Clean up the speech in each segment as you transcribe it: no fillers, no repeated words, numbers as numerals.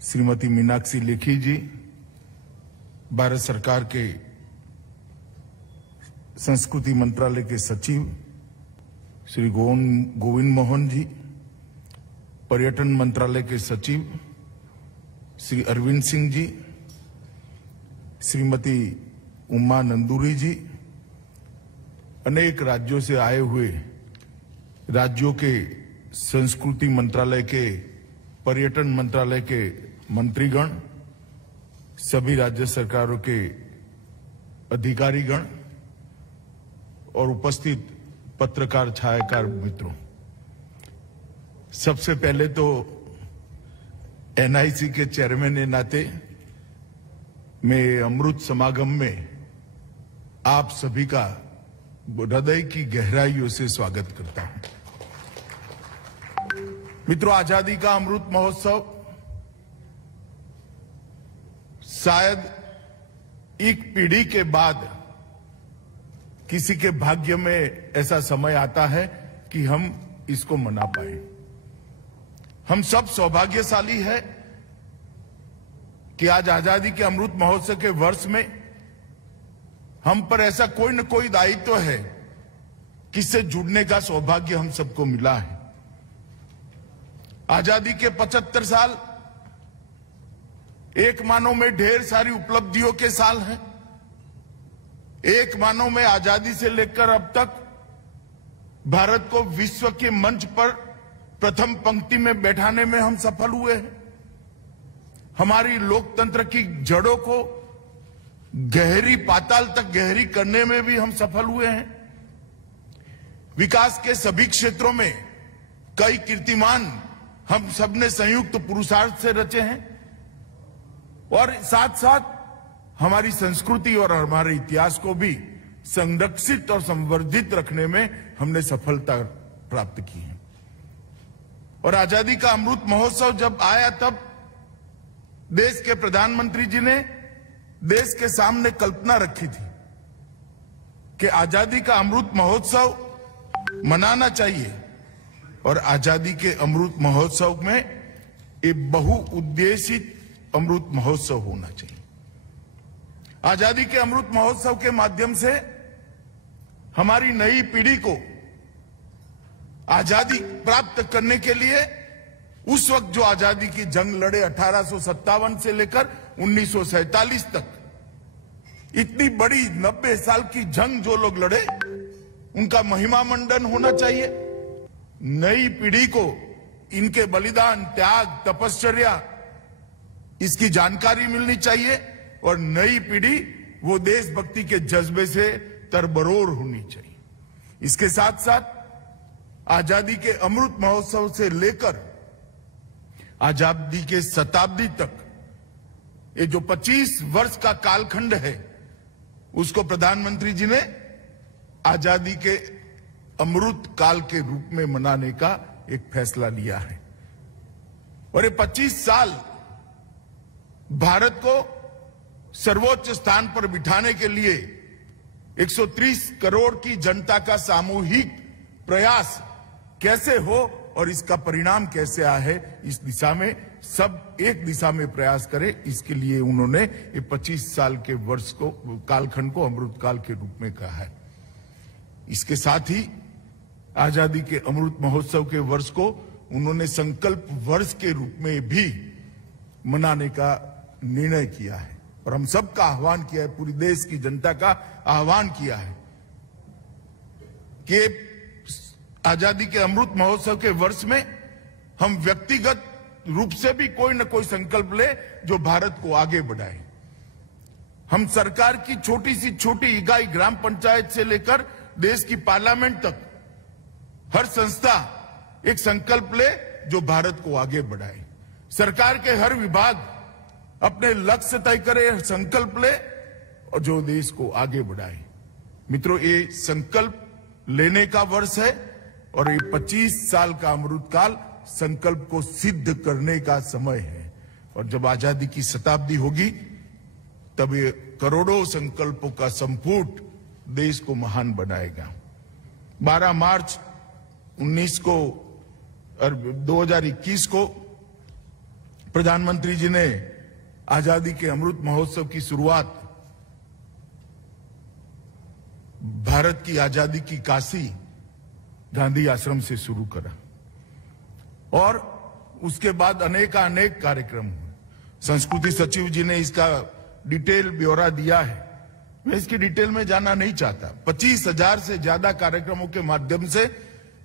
श्रीमती मीनाक्षी लेखी जी, भारत सरकार के संस्कृति मंत्रालय के सचिव श्री गोविंद मोहन जी, पर्यटन मंत्रालय के सचिव श्री अरविंद सिंह जी, श्रीमती उमा नंदूरी जी, अनेक राज्यों से आए हुए राज्यों के संस्कृति मंत्रालय के, पर्यटन मंत्रालय के मंत्रीगण, सभी राज्य सरकारों के अधिकारीगण और उपस्थित पत्रकार छायाकार मित्रों, सबसे पहले तो एनआईसी के चेयरमैन के नाते मैं अमृत समागम में आप सभी का हृदय की गहराइयों से स्वागत करता हूं। मित्रों, आजादी का अमृत महोत्सव शायद एक पीढ़ी के बाद किसी के भाग्य में ऐसा समय आता है कि हम इसको मना पाए। हम सब सौभाग्यशाली है कि आज आजादी के अमृत महोत्सव के वर्ष में हम पर ऐसा कोई न कोई दायित्व है किससे जुड़ने का सौभाग्य हम सबको मिला है। आजादी के 75 साल एक मानो में ढेर सारी उपलब्धियों के साल हैं। एक मानो में आजादी से लेकर अब तक भारत को विश्व के मंच पर प्रथम पंक्ति में बैठाने में हम सफल हुए हैं। हमारी लोकतंत्र की जड़ों को गहरी पाताल तक गहरी करने में भी हम सफल हुए हैं। विकास के सभी क्षेत्रों में कई कीर्तिमान हम सबने संयुक्त पुरुषार्थ से रचे हैं और साथ साथ हमारी संस्कृति और हमारे इतिहास को भी संरक्षित और संवर्धित रखने में हमने सफलता प्राप्त की है। और आजादी का अमृत महोत्सव जब आया तब देश के प्रधानमंत्री जी ने देश के सामने कल्पना रखी थी कि आजादी का अमृत महोत्सव मनाना चाहिए और आजादी के अमृत महोत्सव में एक बहुउद्देशित अमृत महोत्सव होना चाहिए। आजादी के अमृत महोत्सव के माध्यम से हमारी नई पीढ़ी को आजादी प्राप्त करने के लिए उस वक्त जो आजादी की जंग लड़े 1857 से लेकर 1947 तक, इतनी बड़ी 90 साल की जंग जो लोग लड़े उनका महिमा मंडन होना चाहिए। नई पीढ़ी को इनके बलिदान, त्याग, तपश्चर्या इसकी जानकारी मिलनी चाहिए और नई पीढ़ी वो देशभक्ति के जज्बे से तरबरोर होनी चाहिए। इसके साथ साथ आजादी के अमृत महोत्सव से लेकर आजादी के शताब्दी तक ये जो 25 वर्ष का कालखंड है उसको प्रधानमंत्री जी ने आजादी के अमृत काल के रूप में मनाने का एक फैसला लिया है। और ये 25 साल भारत को सर्वोच्च स्थान पर बिठाने के लिए 130 करोड़ की जनता का सामूहिक प्रयास कैसे हो और इसका परिणाम कैसे आए है, इस दिशा में सब एक दिशा में प्रयास करें। इसके लिए उन्होंने ये 25 साल के वर्ष को, कालखंड को अमृत काल के रूप में कहा है। इसके साथ ही आजादी के अमृत महोत्सव के वर्ष को उन्होंने संकल्प वर्ष के रूप में भी मनाने का निर्णय किया है और हम सबका आह्वान किया है, पूरी देश की जनता का आह्वान किया है कि आजादी के अमृत महोत्सव के वर्ष में हम व्यक्तिगत रूप से भी कोई न कोई संकल्प ले जो भारत को आगे बढ़ाए। हम सरकार की छोटी सी छोटी इकाई ग्राम पंचायत से लेकर देश की पार्लियामेंट तक हर संस्था एक संकल्प ले जो भारत को आगे बढ़ाए। सरकार के हर विभाग अपने लक्ष्य तय करे, संकल्प ले और जो देश को आगे बढ़ाए। मित्रों, ये संकल्प लेने का वर्ष है और ये 25 साल का अमृतकाल संकल्प को सिद्ध करने का समय है। और जब आजादी की शताब्दी होगी तब ये करोड़ों संकल्पों का संपुट देश को महान बनाएगा। 12 मार्च 2021 को प्रधानमंत्री जी ने आजादी के अमृत महोत्सव की शुरुआत भारत की आजादी की काशी गांधी आश्रम से शुरू करा और उसके बाद अनेक कार्यक्रम हुए। संस्कृति सचिव जी ने इसका डिटेल ब्यौरा दिया है, मैं इसकी डिटेल में जाना नहीं चाहता। 25,000 से ज्यादा कार्यक्रमों के माध्यम से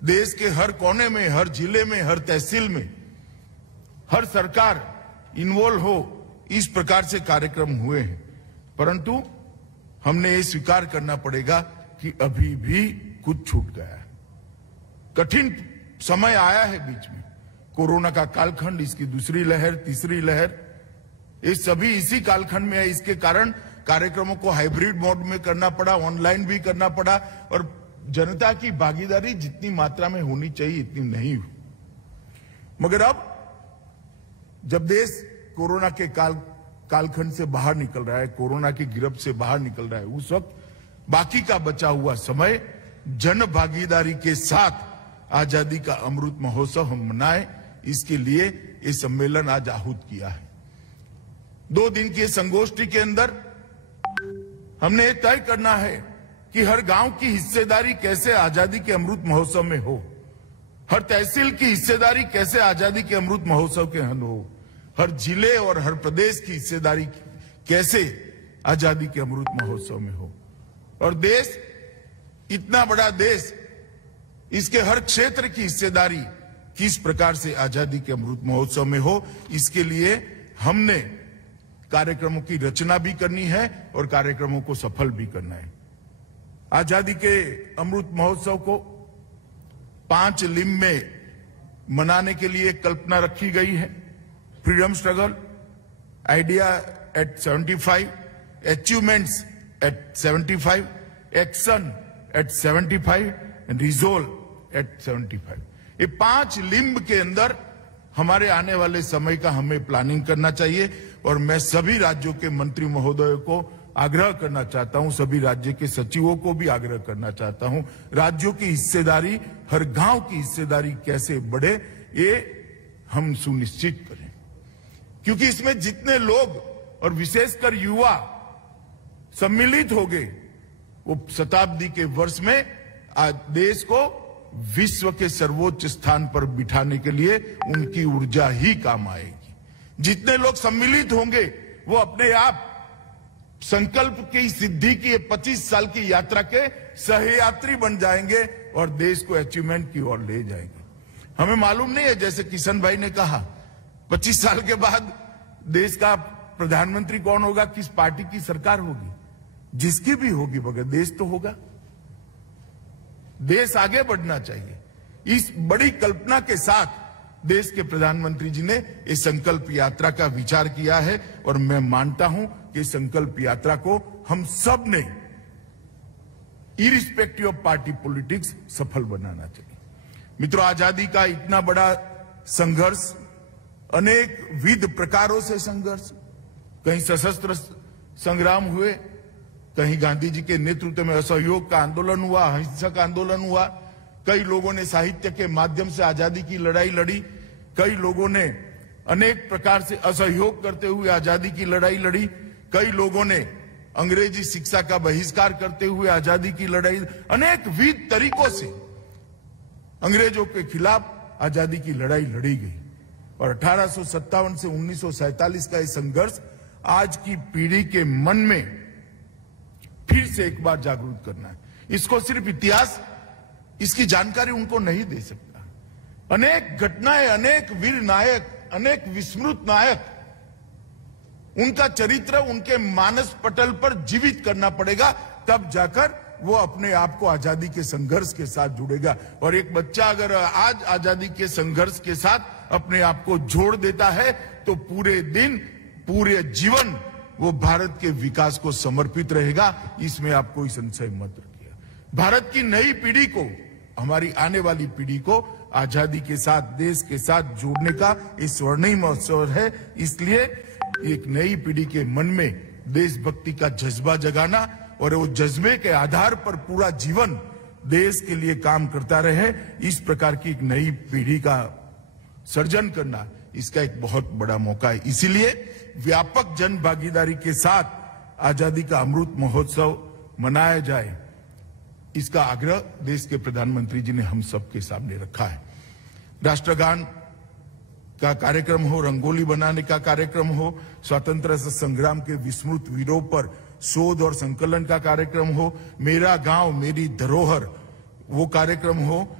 देश के हर कोने में, हर जिले में, हर तहसील में, हर सरकार इन्वॉल्व हो, इस प्रकार से कार्यक्रम हुए हैं। परंतु हमने ये स्वीकार करना पड़ेगा कि अभी भी कुछ छूट गया है। कठिन समय आया है बीच में, कोरोना का कालखंड, इसकी दूसरी लहर, तीसरी लहर, ये सभी इसी कालखंड में है। इसके कारण कार्यक्रमों को हाइब्रिड मोड में करना पड़ा, ऑनलाइन भी करना पड़ा और जनता की भागीदारी जितनी मात्रा में होनी चाहिए इतनी नहीं हुई। मगर अब जब देश कोरोना के कालखंड से बाहर निकल रहा है, कोरोना की गिरफ्त से बाहर निकल रहा है, उस वक्त बाकी का बचा हुआ समय जन भागीदारी के साथ आजादी का अमृत महोत्सव हम मनाएं, इसके लिए ये सम्मेलन आज आहूत किया है। 2 दिन की संगोष्ठी के अंदर हमने तय करना है कि हर गांव की हिस्सेदारी कैसे आजादी के अमृत महोत्सव में हो, हर तहसील की हिस्सेदारी कैसे आजादी के अमृत महोत्सव के अंदर हो, हर जिले और हर प्रदेश की हिस्सेदारी कैसे आजादी के अमृत महोत्सव में हो। और देश, इतना बड़ा देश, इसके हर क्षेत्र की हिस्सेदारी किस प्रकार से आजादी के अमृत महोत्सव में हो, इसके लिए हमने कार्यक्रमों की रचना भी करनी है और कार्यक्रमों को सफल भी करना है। आजादी के अमृत महोत्सव को 5 लिंब में मनाने के लिए कल्पना रखी गई है। Freedom struggle, idea at 75, achievements at 75, action at 75 and resolve at 75। ये 5 लिंब के अंदर हमारे आने वाले समय का हमें प्लानिंग करना चाहिए। और मैं सभी राज्यों के मंत्री महोदयों को आग्रह करना चाहता हूं, सभी राज्य के सचिवों को भी आग्रह करना चाहता हूं, राज्यों की हिस्सेदारी, हर गांव की हिस्सेदारी कैसे बढ़े, ये हम सुनिश्चित करें। क्योंकि इसमें जितने लोग और विशेषकर युवा सम्मिलित हो गए, वो शताब्दी के वर्ष में आज देश को विश्व के सर्वोच्च स्थान पर बिठाने के लिए उनकी ऊर्जा ही काम आएगी। जितने लोग सम्मिलित होंगे वो अपने आप संकल्प की सिद्धि की 25 साल की यात्रा के सहयात्री बन जाएंगे और देश को अचीवमेंट की ओर ले जाएंगे। हमें मालूम नहीं है, जैसे किशन भाई ने कहा, 25 साल के बाद देश का प्रधानमंत्री कौन होगा, किस पार्टी की सरकार होगी, जिसकी भी होगी, मगर देश तो होगा। देश आगे बढ़ना चाहिए। इस बड़ी कल्पना के साथ देश के प्रधानमंत्री जी ने इस संकल्प यात्रा का विचार किया है और मैं मानता हूं कि संकल्प यात्रा को हम सब ने इरिस्पेक्टिव ऑफ पार्टी पॉलिटिक्स सफल बनाना चाहिए। मित्रों, आजादी का इतना बड़ा संघर्ष, अनेक विध प्रकारों से संघर्ष, कहीं सशस्त्र संग्राम हुए, कहीं गांधी जी के नेतृत्व में असहयोग का आंदोलन हुआ, अहिंसक आंदोलन हुआ, कई लोगों ने साहित्य के माध्यम से आजादी की लड़ाई लड़ी, कई लोगों ने अनेक प्रकार से असहयोग करते हुए आजादी की लड़ाई लड़ी, कई लोगों ने अंग्रेजी शिक्षा का बहिष्कार करते हुए आजादी की लड़ाई, अनेक विध तरीकों से अंग्रेजों के खिलाफ आजादी की लड़ाई लड़ी गई। और 1857 से 1947 का यह संघर्ष आज की पीढ़ी के मन में फिर से एक बार जागरूक करना है। इसको सिर्फ इतिहास, इसकी जानकारी उनको नहीं दे सकता। अनेक घटनाएं, अनेक वीर नायक, अनेक विस्मृत नायक, उनका चरित्र उनके मानस पटल पर जीवित करना पड़ेगा, तब जाकर वो अपने आप को आजादी के संघर्ष के साथ जुड़ेगा। और एक बच्चा अगर आज आजादी के संघर्ष के साथ अपने आप को जोड़ देता है तो पूरे दिन, पूरे जीवन वो भारत के विकास को समर्पित रहेगा। इसमें आप कोई संशय मत रखिए। भारत की नई पीढ़ी को, हमारी आने वाली पीढ़ी को आजादी के साथ, देश के साथ जोड़ने का इस स्वर्णिम अवसर है। इसलिए एक नई पीढ़ी के मन में देशभक्ति का जज्बा जगाना और वो जज्बे के आधार पर पूरा जीवन देश के लिए काम करता रहे, इस प्रकार की एक नई पीढ़ी का सर्जन करना, इसका एक बहुत बड़ा मौका है। इसीलिए व्यापक जन भागीदारी के साथ आजादी का अमृत महोत्सव मनाया जाए, इसका आग्रह देश के प्रधानमंत्री जी ने हम सबके सामने रखा है। राष्ट्रगान का कार्यक्रम हो, रंगोली बनाने का कार्यक्रम हो, स्वतंत्रता संग्राम के विस्मृत वीरों पर शोध और संकलन का कार्यक्रम हो, मेरा गांव मेरी धरोहर वो कार्यक्रम हो,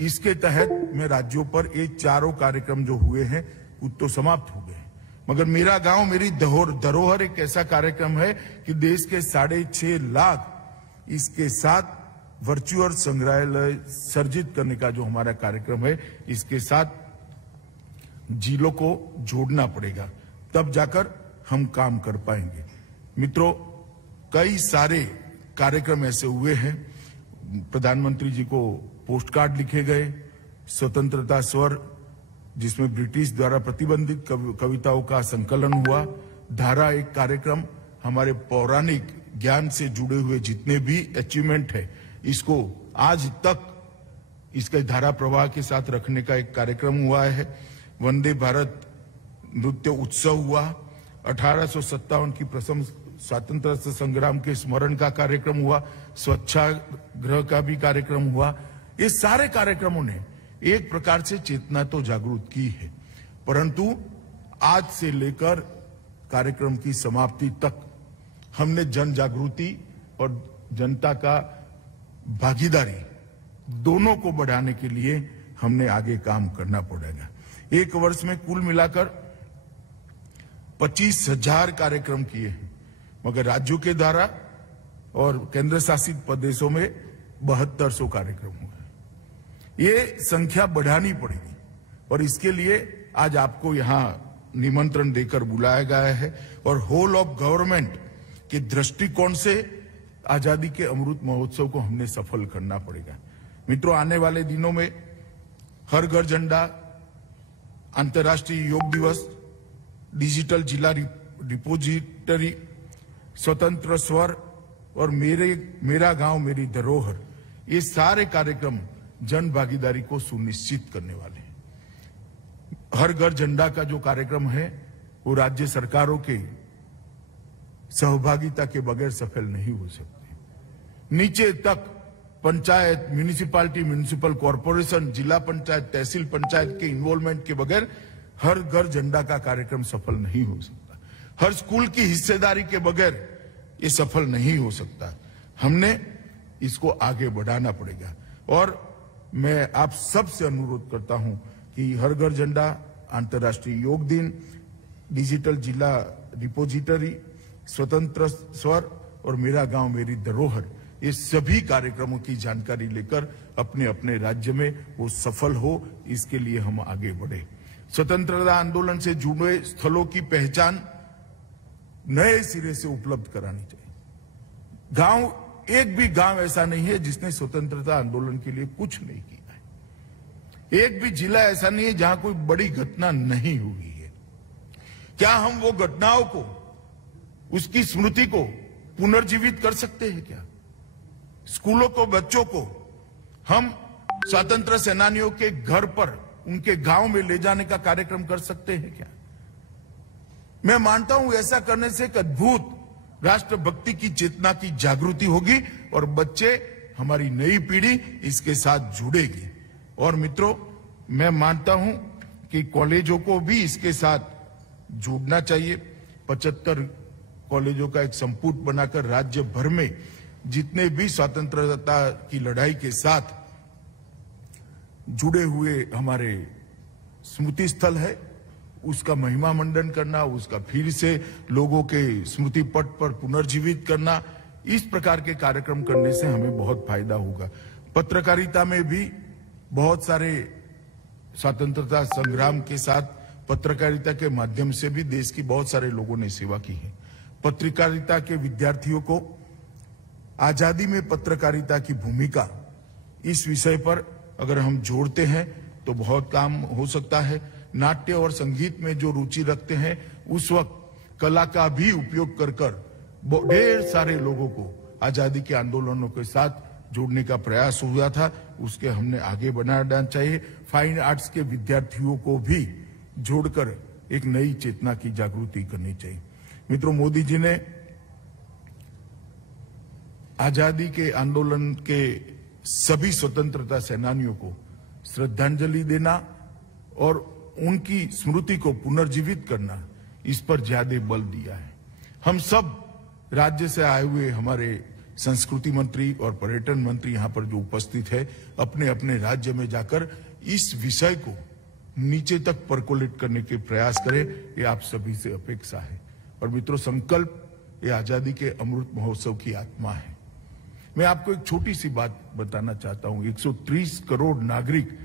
इसके तहत में राज्यों पर ये चारों कार्यक्रम जो हुए हैं कुछ तो समाप्त हो गए, मगर मेरा गांव मेरी धरोहर एक ऐसा कार्यक्रम है कि देश के 6.5 लाख इसके साथ वर्चुअल संग्रहालय सर्जित करने का जो हमारा कार्यक्रम है, इसके साथ जिलों को जोड़ना पड़ेगा, तब जाकर हम काम कर पाएंगे। मित्रों, कई सारे कार्यक्रम ऐसे हुए हैं। प्रधानमंत्री जी को पोस्ट कार्ड लिखे गए, स्वतंत्रता स्वर जिसमें ब्रिटिश द्वारा प्रतिबंधित कविताओं का संकलन हुआ, धारा एक कार्यक्रम, हमारे पौराणिक ज्ञान से जुड़े हुए जितने भी अचीवमेंट है इसको आज तक इसके धारा प्रवाह के साथ रखने का एक कार्यक्रम हुआ है। वंदे भारत नृत्य उत्सव हुआ, 1857 की प्रथम स्वतंत्रता संग्राम के स्मरण का कार्यक्रम हुआ, स्वच्छाग्रह का भी कार्यक्रम हुआ। ये सारे कार्यक्रमों ने एक प्रकार से चेतना तो जागृत की है, परंतु आज से लेकर कार्यक्रम की समाप्ति तक हमने जन जागृति और जनता का भागीदारी दोनों को बढ़ाने के लिए हमने आगे काम करना पड़ेगा। एक वर्ष में कुल मिलाकर 25,000 कार्यक्रम किए हैं, मगर राज्यों के द्वारा और केंद्र शासित प्रदेशों में 7200 कार्यक्रम हुए। ये संख्या बढ़ानी पड़ेगी और इसके लिए आज आपको यहां निमंत्रण देकर बुलाया गया है और होल ऑफ गवर्नमेंट के दृष्टिकोण से आजादी के अमृत महोत्सव को हमने सफल करना पड़ेगा। मित्रों, आने वाले दिनों में हर घर झंडा, अंतर्राष्ट्रीय योग दिवस, डिजिटल जिला रिपोजिटरी, स्वतंत्र स्वर और मेरा गांव मेरी धरोहर, ये सारे कार्यक्रम जन भागीदारी को सुनिश्चित करने वाले हैं। हर घर झंडा का जो कार्यक्रम है वो राज्य सरकारों के सहभागिता के बगैर सफल नहीं हो सकते। नीचे तक पंचायत, म्यूनिसिपालिटी, म्यूनिसिपल कॉरपोरेशन, जिला पंचायत, तहसील पंचायत के इन्वॉल्वमेंट के बगैर हर घर झंडा का कार्यक्रम सफल नहीं हो सकता। हर स्कूल की हिस्सेदारी के बगैर ये सफल नहीं हो सकता। हमने इसको आगे बढ़ाना पड़ेगा और मैं आप सबसे अनुरोध करता हूं कि हर घर झंडा, अंतर्राष्ट्रीय योग दिन, डिजिटल जिला रिपोजिटरी, स्वतंत्र स्वर और मेरा गांव मेरी धरोहर, ये सभी कार्यक्रमों की जानकारी लेकर अपने अपने राज्य में वो सफल हो, इसके लिए हम आगे बढ़े। स्वतंत्रता आंदोलन से जुड़े स्थलों की पहचान नए सिरे से उपलब्ध करानी चाहिए। एक भी गांव ऐसा नहीं है जिसने स्वतंत्रता आंदोलन के लिए कुछ नहीं किया है। एक भी जिला ऐसा नहीं है जहां कोई बड़ी घटना नहीं हुई है। क्या हम वो घटनाओं को, उसकी स्मृति को पुनर्जीवित कर सकते हैं क्या? स्कूलों को, बच्चों को हम स्वतंत्र सेनानियों के घर पर, उनके गांव में ले जाने का कार्यक्रम कर सकते हैं क्या? मैं मानता हूं ऐसा करने से एक अद्भुत राष्ट्रभक्ति की चेतना की जागृति होगी और बच्चे, हमारी नई पीढ़ी इसके साथ जुड़ेगी। और मित्रों, मैं मानता हूं कि कॉलेजों को भी इसके साथ जुड़ना चाहिए। 75 कॉलेजों का एक संपुट बनाकर राज्य भर में जितने भी स्वतंत्रता की लड़ाई के साथ जुड़े हुए हमारे स्मृति स्थल है, उसका महिमा मंडन करना, उसका फिर से लोगों के स्मृति पट पर पुनर्जीवित करना, इस प्रकार के कार्यक्रम करने से हमें बहुत फायदा होगा। पत्रकारिता में भी बहुत सारे स्वतंत्रता संग्राम के साथ पत्रकारिता के माध्यम से भी देश की बहुत सारे लोगों ने सेवा की है। पत्रकारिता के विद्यार्थियों को आजादी में पत्रकारिता की भूमिका, इस विषय पर अगर हम जोड़ते हैं तो बहुत काम हो सकता है। नाट्य और संगीत में जो रुचि रखते हैं, उस वक्त कला का भी उपयोग कर ढेर सारे लोगों को आजादी के आंदोलनों के साथ जोड़ने का प्रयास हुआ था, उसके हमने आगे बढ़ाना चाहिए। फाइन आर्ट्स के विद्यार्थियों को भी जोड़कर एक नई चेतना की जागृति करनी चाहिए। मित्रों, मोदी जी ने आजादी के आंदोलन के सभी स्वतंत्रता सेनानियों को श्रद्धांजलि देना और उनकी स्मृति को पुनर्जीवित करना, इस पर ज्यादा बल दिया है। हम सब राज्य से आए हुए हमारे संस्कृति मंत्री और पर्यटन मंत्री यहां पर जो उपस्थित है, अपने अपने राज्य में जाकर इस विषय को नीचे तक परकोलेट करने के प्रयास करें, ये आप सभी से अपेक्षा है। और मित्रों, संकल्प ये आजादी के अमृत महोत्सव की आत्मा है। मैं आपको एक छोटी सी बात बताना चाहता हूं। 130 करोड़ नागरिक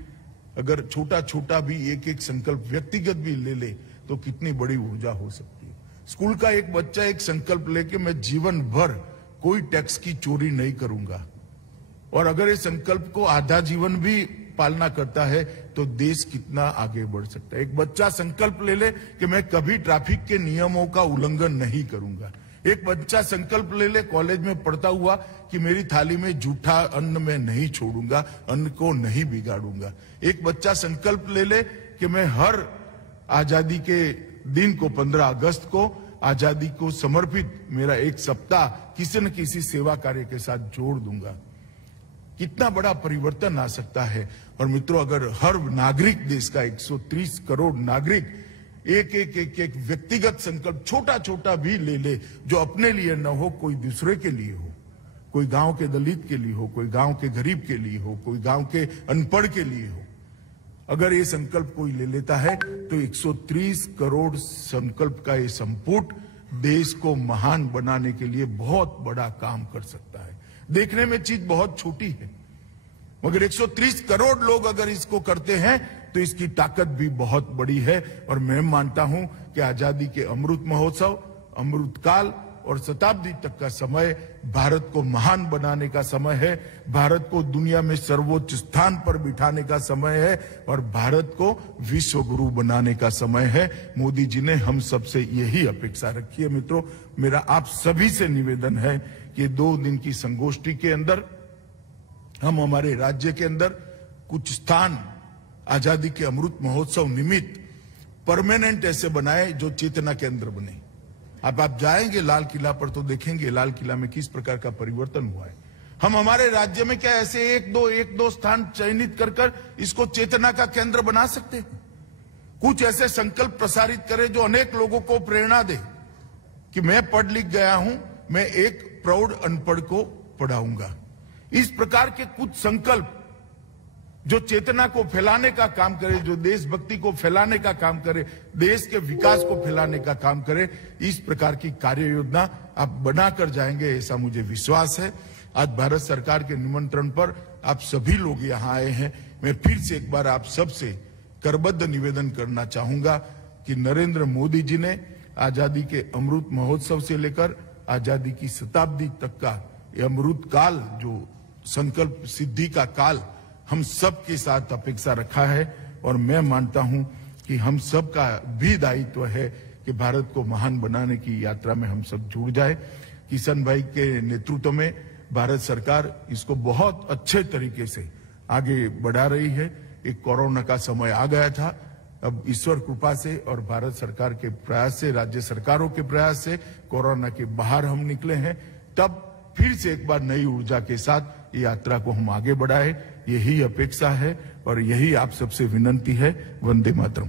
अगर छोटा छोटा भी एक एक संकल्प व्यक्तिगत भी ले ले तो कितनी बड़ी ऊर्जा हो सकती है। स्कूल का एक बच्चा एक संकल्प लेके मैं जीवन भर कोई टैक्स की चोरी नहीं करूंगा, और अगर इस संकल्प को आधा जीवन भी पालना करता है तो देश कितना आगे बढ़ सकता है। एक बच्चा संकल्प ले ले कि मैं कभी ट्रैफिक के नियमों का उल्लंघन नहीं करूंगा। एक बच्चा संकल्प ले ले कॉलेज में पढ़ता हुआ कि मेरी थाली में जूठा अन्न मैं नहीं छोड़ूंगा, अन्न को नहीं बिगाड़ूंगा। एक बच्चा संकल्प ले ले कि मैं हर आजादी के दिन को 15 अगस्त को आजादी को समर्पित मेरा एक सप्ताह किसी न किसी सेवा कार्य के साथ जोड़ दूंगा। कितना बड़ा परिवर्तन आ सकता है। और मित्रों, अगर हर नागरिक, देश का 130 करोड़ नागरिक एक व्यक्तिगत संकल्प छोटा छोटा भी ले ले, जो अपने लिए न हो, कोई दूसरे के लिए हो, कोई गांव के दलित के लिए हो, कोई गांव के गरीब के लिए हो, कोई गांव के अनपढ़ के लिए हो, अगर ये संकल्प कोई ले लेता है तो 130 करोड़ संकल्प का ये संपुट देश को महान बनाने के लिए बहुत बड़ा काम कर सकता है। देखने में चीज बहुत छोटी है, मगर 130 करोड़ लोग अगर इसको करते हैं तो इसकी ताकत भी बहुत बड़ी है। और मैं मानता हूं कि आजादी के अमृत महोत्सव, अमृत काल और शताब्दी तक का समय भारत को महान बनाने का समय है, भारत को दुनिया में सर्वोच्च स्थान पर बिठाने का समय है और भारत को विश्व गुरु बनाने का समय है। मोदी जी ने हम सबसे यही अपेक्षा रखी है। मित्रों, मेरा आप सभी से निवेदन है कि 2 दिन की संगोष्ठी के अंदर हम हमारे राज्य के अंदर कुछ स्थान आजादी के अमृत महोत्सव निमित्त परमानेंट ऐसे बनाए जो चेतना केंद्र बने। अब आप जाएंगे लाल किला पर तो देखेंगे लाल किला में किस प्रकार का परिवर्तन हुआ है। हम हमारे राज्य में क्या ऐसे एक दो स्थान चयनित कर इसको चेतना का केंद्र बना सकते हैं? कुछ ऐसे संकल्प प्रसारित करें जो अनेक लोगों को प्रेरणा दे कि मैं पढ़ लिख गया हूं, मैं एक प्रौढ़ अनपढ़ को पढ़ाऊंगा। इस प्रकार के कुछ संकल्प जो चेतना को फैलाने का काम करे, जो देशभक्ति को फैलाने का काम करे, देश के विकास को फैलाने का काम करे, इस प्रकार की कार्य योजना आप बनाकर जाएंगे, ऐसा मुझे विश्वास है। आज भारत सरकार के निमंत्रण पर आप सभी लोग यहां आए हैं। मैं फिर से एक बार आप सबसे करबद्ध निवेदन करना चाहूंगा कि नरेंद्र मोदी जी ने आजादी के अमृत महोत्सव से लेकर आजादी की शताब्दी तक का ये अमृत काल, जो संकल्प सिद्धि का काल, हम सब के साथ अपेक्षा रखा है। और मैं मानता हूं कि हम सब का भी दायित्व है कि भारत को महान बनाने की यात्रा में हम सब जुड़ जाए। किशन भाई के नेतृत्व में भारत सरकार इसको बहुत अच्छे तरीके से आगे बढ़ा रही है। एक कोरोना का समय आ गया था, अब ईश्वर कृपा से और भारत सरकार के प्रयास से, राज्य सरकारों के प्रयास से कोरोना के बाहर हम निकले हैं। तब फिर से एक बार नई ऊर्जा के साथ ये यात्रा को हम आगे बढ़ाएं, यही अपेक्षा है और यही आप सबसे विनंती है। वंदे मातरम।